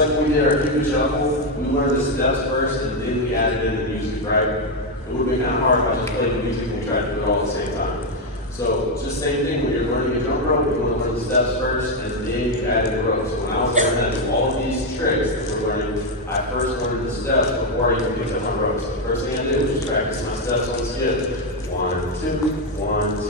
like when we did our cube shuffle, we learned the steps first and then we added in the music, right? It would have been kind of hard if I just played the music and we tried to do it all at the same time. So it's just the same thing when you're learning a jump rope, you want to learn the steps first and then you add in the ropes. When I was learning how to do all of these tricks that we're learning, I first learned the steps before I even picked up my ropes. The first thing I did was just practice my steps on the skip. 1, 2, 1, 2,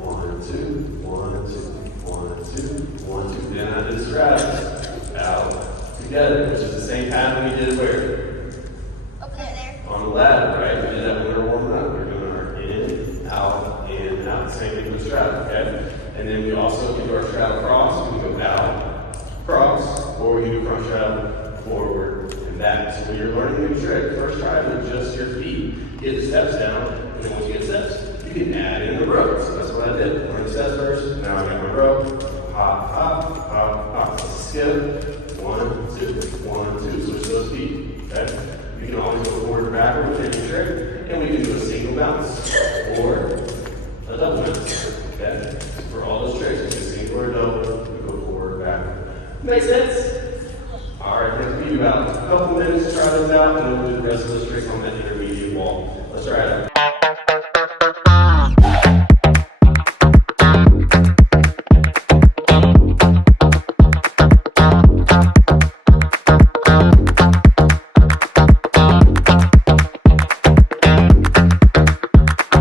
1, 2, 1, 2, 1, 2, 1, 2. Then I did straddles out together, which is the same pattern we did where? Okay, there. On the ladder, right? We did that when we were warming up. We were doing our in, out. Same thing with straddle, okay? And then we also can do our straddle cross. We can go out, cross, or we can do front straddle, forward, and back. So when you're learning a new trick, first try to adjust your feet. Get the steps down, and then once you get steps, you can add in the rope. So that's what I did. Learn the steps first. Now I got my rope. Hop, hop, hop, hop. Skip. 1, 2, 1, 2. Switch those feet. Okay? You can always go forward or backward with any trick, and we can do a single bounce or a double bounce. Okay? So for all those tricks, you can single or double, we go forward or backward. Make sense? Alright, let's give you about a couple minutes to try those out, and then we'll do the rest of those tricks on that intermediate wall. Let's try it out.